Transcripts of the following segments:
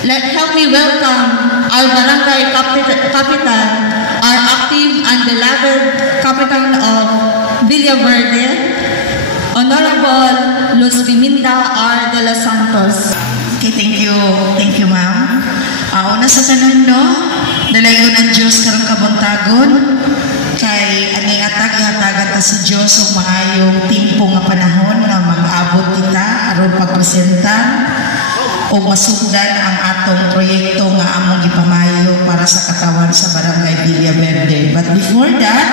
Help me welcome our barangay capitan, our active and beloved Capitan of Villaverde, Honorable Luz Biminda R. de los Santos. Okay, thank you ma'am. Una sa tanan no, dalayon ng Diyos karong kabuntagon, kay ani ihatag ta sa Diyos og maayong timpo nga panahon nga mag-abot kita aron pagpresenta o masugdan ang atong proyekto nga among ipamayo para sa katawan sa Barangay Villaverde. But before that,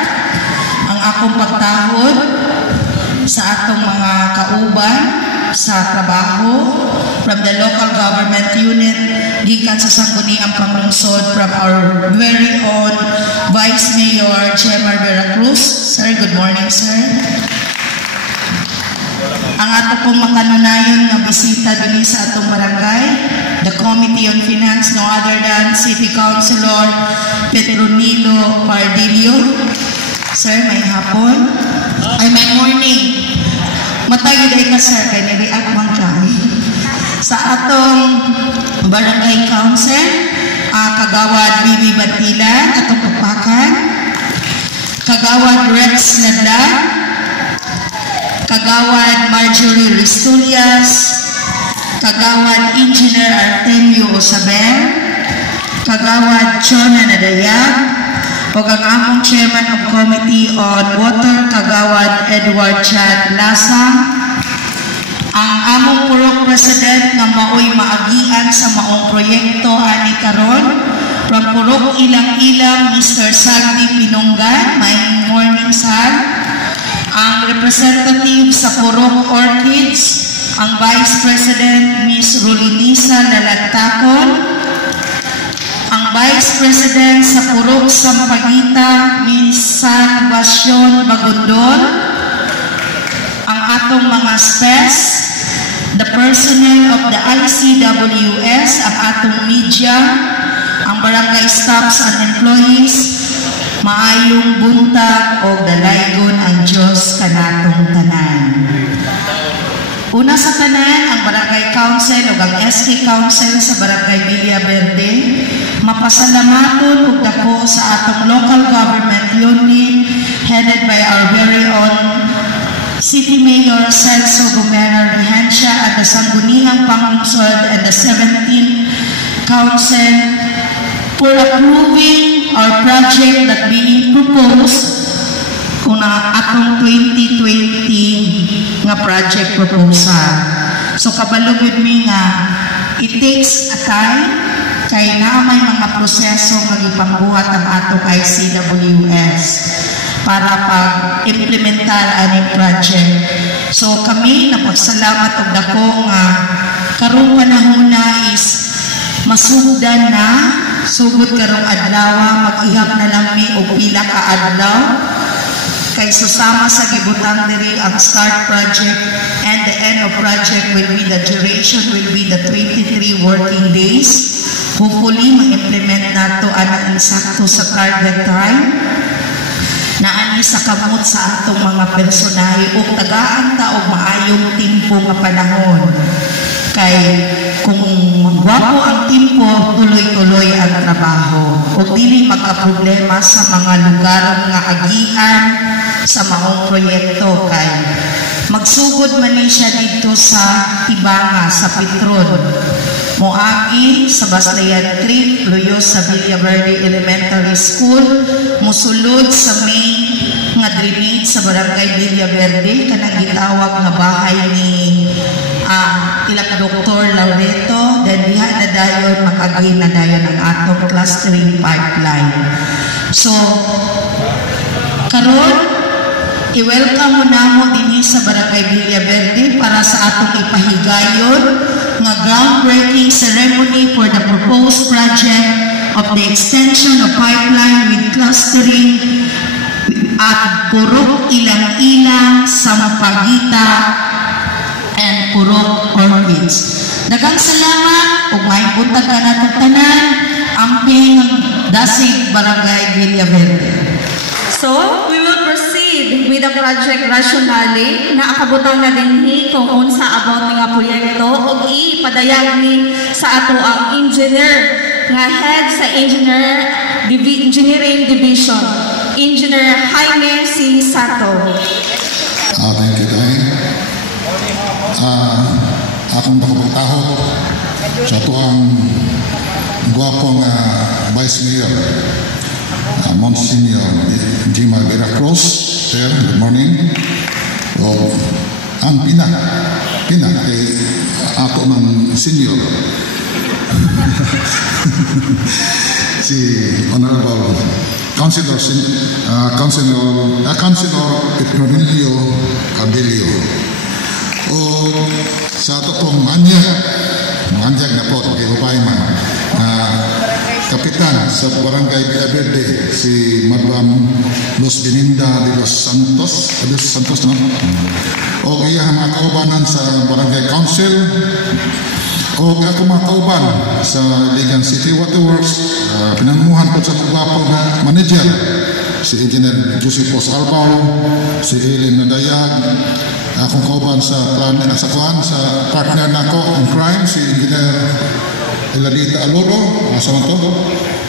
ang akong pagtahod sa atong mga kauban sa trabaho from the local government unit gikan sa sangguniang panglungsod from our very own Vice Mayor Jemar Veracruz. Sir, good morning, sir. Ang ato pong makanunayon nga bisita din sa atong barangay, the Committee on Finance, no other than City Councilor Petronilo Pardillo. Sir, may hapon. Ay, may morning. Matagiday ka, sir, kay niliak man ka. Sa atong barangay council, Kagawad Bibi Bantilan, atong Kapakan, Kagawad Rex Nadlag, Kagawad Marjorie Ristullas, Kagawad Engineer Artemio Osabel, Kagawad Chona Nadayag, o ang among Chairman of Committee on Water, Kagawad Edward Chad Lasang, ang among Purok President nga maoy maagian sa maong proyekto ani karon from Purok Ilang-Ilang, Mr. Saldi Pinunggan, may morning sir. Ang representative sa Purok Orchids, ang Vice President Ms. Rolinisa Lalagtakon, ang Vice President sa Purok Sampaguita, Ms. San Basyon Bagondon, ang atong mga SPES, the personnel of the ICWS, ang atong media, ang barangay staffs and employees, maayong buntag o dalaygon ang Diyos kanatong tanan. Una sa tanan, ang Barangay Council o ang SK Council sa Barangay Villaverde, mapasalamaton ug dako sa atong local government unit headed by our very own City Mayor Celso Gomera Rehencia at the Sangguniang Panglungsod and the 17th Council for approving our project that being proposed kung na atong 2020 nga project proposal. So kabalugid mi nga it takes a time kay na may mga proseso nga gipangbuhat ang atong ICWS para pag-implementar ani project. So kami napagsalamat og dako nga karong panahon na is masugdan na sugod karong adlaw, mag-ihap na lang mi og pila ka adlaw kay susama sa gibutang diri ang start project and the end of project will be the duration will be the 23 working days. Hopefully ma-implement nato ang insakto sa target time na ani sa kamot sa atong mga personahe ug tagaan ta og maayong timpo nga panahon kay kung magwapo ang timpo, tuloy-tuloy ang trabaho. O dili magka-problema sa mga lugar nga agian sa maong proyekto kay magsugod man ni siya dito sa Tibanga, sa Petron. Moagi sa Baslayan Creek, luyo sa Villaverde Elementary School, musulod sa main nga drainage sa Barangay Villaverde, kanang gitawag nga bahay ni ilang Dr. Laureto, then diha na dayon, makagay na dayon ang atong clustering pipeline. So, karon i-welcome mo na mo din sa Barangay Villaverde para sa atong ipahigayon nga groundbreaking ceremony for the proposed project of the extension of pipeline with clustering at Purok Ilang-Ilang, Sampaguita, and Purok Orchids. Daghang salamat ug may buntag ka natong tanan amping dasig Barangay Villaverde. So, we will proceed proceed with the project rationally na akabutan na dinhi kung unsa about nga proyekto ug ipadayag ni sa ato ang engineer nga head sa Engineering Division, Engineer Jaime C. Sato. Thank you, Day. Akong nakapagtaho sa ito ang guwapong Vice Mayor, Monsignor Jima Veracruz. Sir, good morning. Ang pina kay ako ng senior. Si Honorable Councilor Petronilio Cabello. O sa ito pong manjag na po, kay man, Kapitan sa Barangay Villaverde, si Madam Luz Beninda de los Santos, no? O kaya mga kaubanan sa Barangay Council, o ako mga kauban sa Ligan City Waterworks, pinanguhan ko sa magwapong manager, si Engineer Joseph Albao, si Eileen Nadayag, akong kauban sa partner na ko on crime, si Engineer Eladita Aloro, sama to.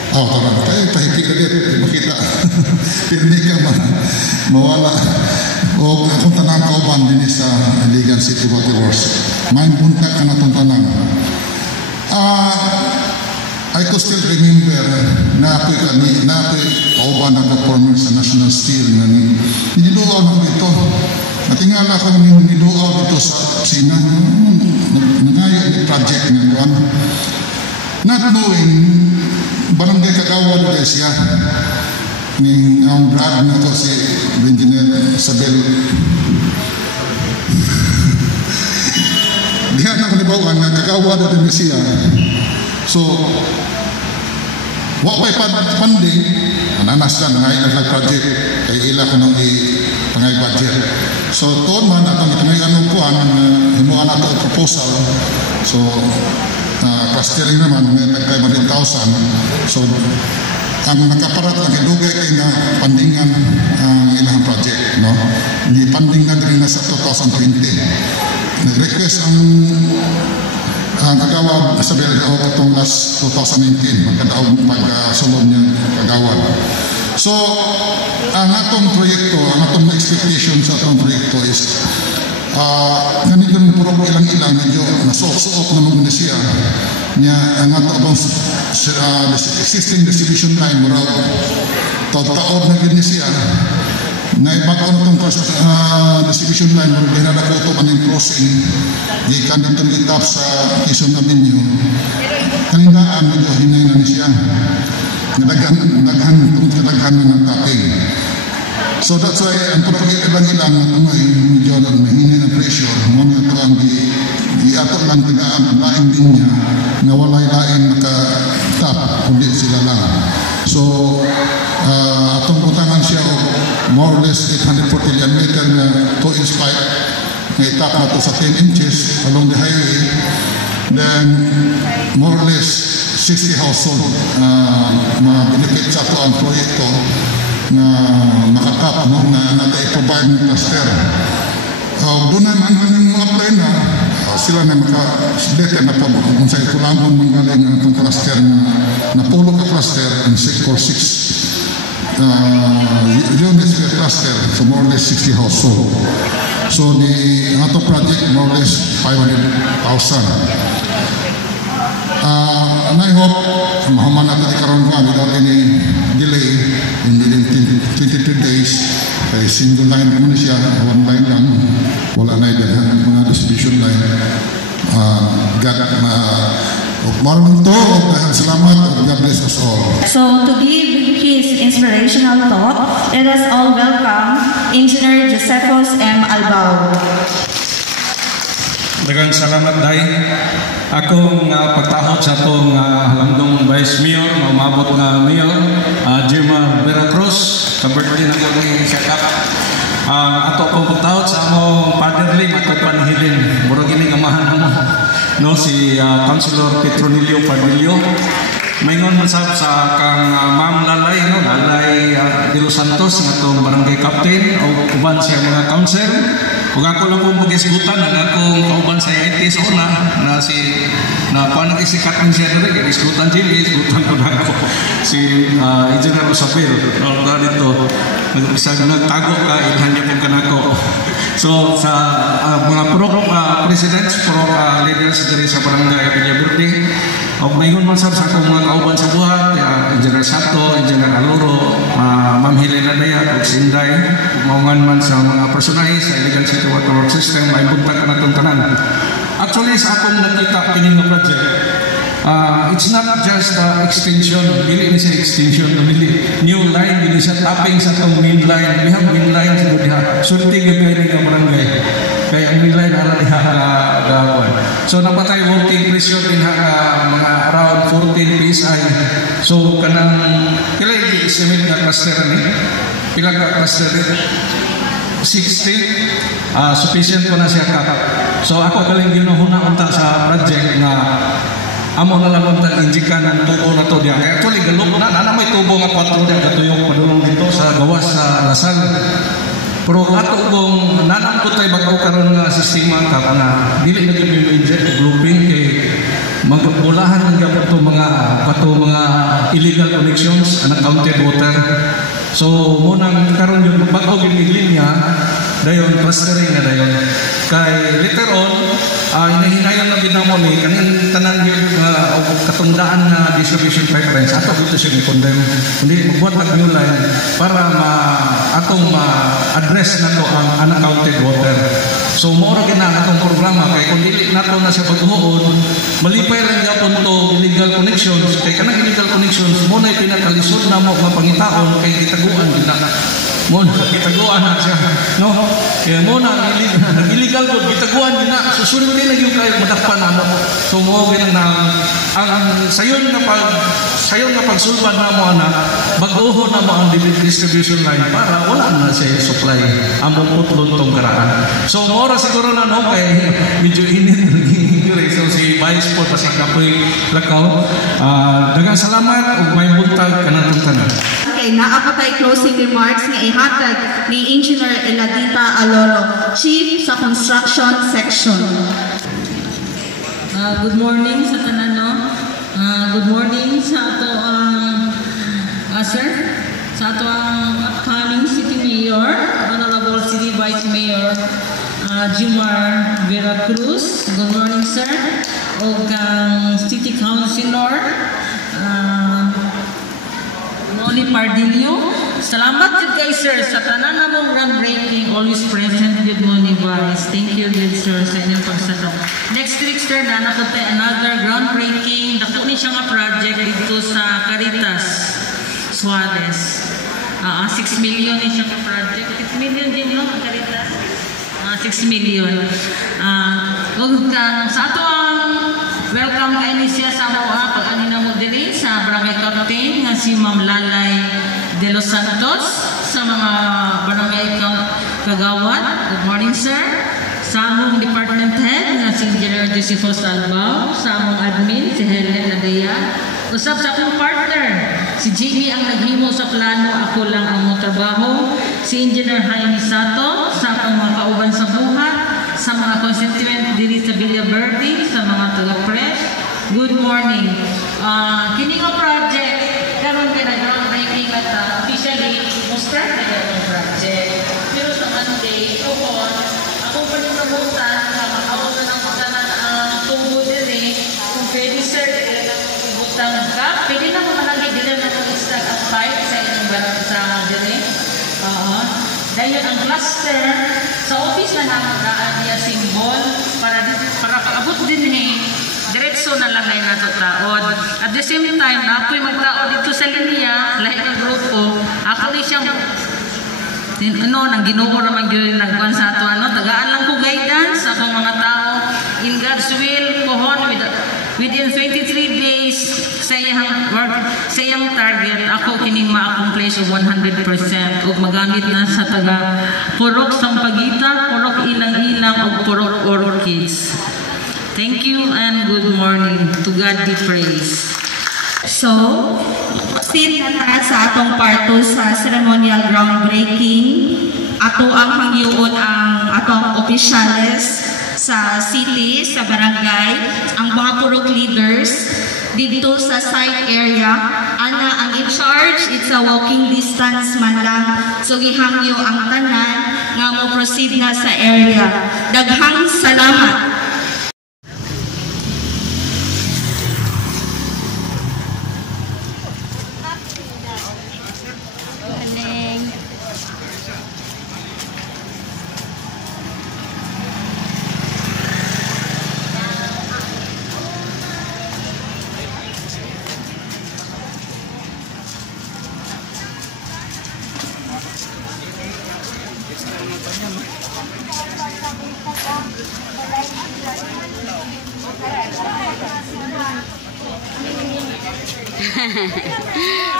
Tara, tahikik ulit, makita. Pirmi ka mawala. O akong tanang kauban din sa Ligan City Waterworks. Main punta ka na itong tanang. I could still remember na ako'y kauban ng performance sa National Steel na niluaw na ito. Natingala ko niluaw ito sa Sina. Nangayon yung project ng buwan. Not knowing, barangay Kagawad na siya. Ang brad na to si Engineer Isabel. Diyan ako nibawan na Kagawad na siya. So, wakay funding, ananas na nangayon ang project, kay ila ko nang pangay budget. So, toon man at ang pangay anong kuhan, himuan na ito proposal. So, clustering naman, nagkay 100,000. So, ang nakaparat ang ilugay kay na pandingan ang ilang project, no? Ni panding na rin na sa 2020. Nag-request ang Kagawad sa Belgao itong last 2019, pagkasulod niya Kagawad. So, ang atong proyekto, ang atong expectation sa atong proyekto is ganito ng puro ilang-ilang medyo nasuok-suok na mga siya niya ang atong existing distribution line mura taon na gini siya na ibagaw na itong distribution line mura dinadakoto maning crossing ikan ditong itap sa Quezon Avenue kaninaan medyo hinay na siya nadaghan na ng tapping. So that's why ang pagpagit ilang-ilang medyo mahingin ng pressure muna ito ang iato lang tagaan ang laing din niya na walay laing naka-tap kundi sila lang. So atong utangan siya more or less 840 meter na 2-inch pipe na itap na ito sa 10 inches along the highway. Then more or less 60 household ma-benefit sa ito ang proyekto na makatap no, na nata-i-provide ng cluster. Doon naman ang mga apply na sila na maka-letter na po kung sa ito lang ang magaling ang cluster na pulo ka cluster and 6 or 6 units ka cluster, so more or less 60 household. So ang ato project more or less 500,000. And I hope mahaman natin ikaroon ka without any delay within 22 days kay single line naman siya, one line lang, wala na yung mga distribution line. Marunong to, salamat, God bless us all. So to give his inspirational talk, let us all welcome Engineer Josephus M. Albao. Daghang salamat day. Akong pagtahot sa atong halandong Vice Mayor, umabot na Mayor, Jima Veracruz, ka-birthday na ko ni Sakap. Ato akong pagtahot sa among fatherling at panhilin. Murag ini amahan mo, no, si Councilor Petronilio Padillo. Maingon man sa kang Ma'am Lalay, no? Lalay de los Santos, nga itong barangay captain, o uban siya mga council. Kung ako lang kong pag-isgutan, ang akong kauban sa ITS una, na paano isikatin siya na rin, isgutan ko na ako. Si Engineer Osapil, dito, nagtago ka, ilhan niya kong kanako. So, sa mga presidents, leaders dari sa barangay Villa Verde, o mayroon man sa akong mga kauban sa buhat, Engineer Sato, Engineer Aloro, Ma'am Helena Daya, Sinday, umaungan man sa mga personahe sa Iligan City Water Works System, may buntag ka na itong tanan. Actually, sa akong nakita kining project, it's not just extension, dili ni siya extension, new line, dili siya tapping sa itong main line. We have main line sa diha, surti gagay ng barangay. Kaya ang main line ara diha gawon. So napatay working pressure din mga around 14 PSI. So kanang pila i-estimate nga cluster ni? Pila ka cluster ni? 60 sufficient po na siya kakap. So ako galing ginuhuna unta sa project nga amo na lang unta injikan ng tubo na to diya. Kaya actually galog na may tubo nga 4 diya katuyok padulong dito sa gawas sa Lasal. Pero ato kung nanam ko tayo bagaw karon nga sistema ka na dili na gyud inject blueprint kay magpulahan ng gato mga illegal connections unaccounted water. So munang karon yung bagaw gyud linya dayon clustering na dayon kay later on hinahinayon na ginamo ni kaning tanan yung katundaan na distribution pipelines ato dito siya i-condemn kundi magbuhat ng new line para atong ma-address na to ang unaccounted water. So mora gina atong programa kay kung dili nato na siya paghuon malipay lang gyapon to illegal connections kay kanang illegal connections mo na pinakalisod na mo mapangitaon kay gitaguan gina mo gitaguan na siya no kaya mo na illegal ko gitaguan gina susunod din yung kay madakpan na mo. So mo ginang ang sayon nga pagsulbad na mo ana bag-uho na mo ang distribution line para wala na siya supply among putlon tong karaan. So mora siguro na no kay medyo init so si Vice po pasig kapoy lakaw daghang salamat ug may buntag kanatong tanan. Okay, naa pa tay closing remarks nga ihatag ni Engineer Eladita Aloro, Chief sa Construction Section. Good morning sa tanan no. Good morning sa ato sir, sa ato ang upcoming City Mayor, Honorable City Vice Mayor Jimar Vera Cruz. Good morning sir. O City Councilor Noli Pardillo. Salamat good kay sir sa tanan namong groundbreaking, always present good morning Vice. Thank you good sir sa inyong pagsadaw. Next week sir na napunta another groundbreaking dako ni siya nga project dito sa Caritas Suarez. 6 million ni siya nga project. 6 million din no Caritas. 6 million. Sa ato ang welcome kay ni siya sa mga pag-anina mo diri sa barangay captain nga si Ma'am Lalay de los Santos sa mga barangay kagawad. Good morning sir. Sa among department head nga si Engineer Joseph Salbao, sa among admin si Helen Adaya, usab sa akong partner si Jimmy ang naghimo sa plano, ako lang ang motrabaho, si Engineer Jaime Sato, sa akong mga kauban sa buhat, sa mga constituent diri sa Villa Verde, sa mga taga-press. Good morning. Kini nga project karon kay groundbreaking at officially mo-start na yung project. Pero sa Monday, akong panimutan na makabot na ng tanan ang tubo diri, kung pwede sir, ibutang ka, pwede na mo malagi dili na ng stack at pipe sa inyong barang sa diri. Dahil ang cluster sa office na naman niya symbol para paabot din diretso na lang ay natataod. At the same time, na ako'y magtao dito sa linya, lahat ng grupo, ako rin siyang nang Ginoo naman yun nagkuhan sa ato tagaan lang ko guidance sa akong mga tao in God's will pohon within 23 days sa iyang target ako kining ma-accomplish 100% ug magamit na sa taga purok sampagita, purok ilang-ilang ug purok orchids. Thank you and good morning. To God be praised. So, proceed na sa atong part 2 sa ceremonial groundbreaking. Ato ang hangyoon ang atong opisyales sa city, sa barangay, ang mga purok leaders dito sa site area. Ana ang in charge, it's a walking distance man lang. So gihangyo ang tanan nga mo proceed na sa area. Daghang salamat.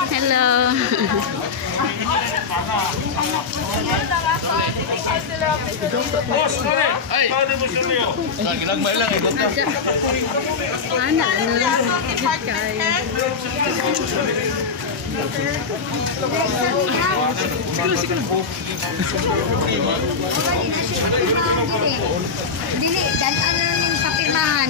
Hello. Dili, dan ano ning papirmahan.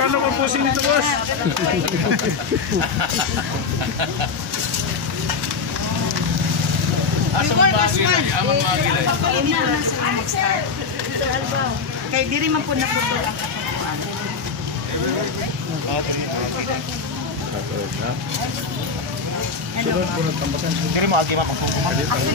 Kalau mau pusing itu bos. Kay diri man po naputol ang Kiri mo agi mapagkukuman. Ako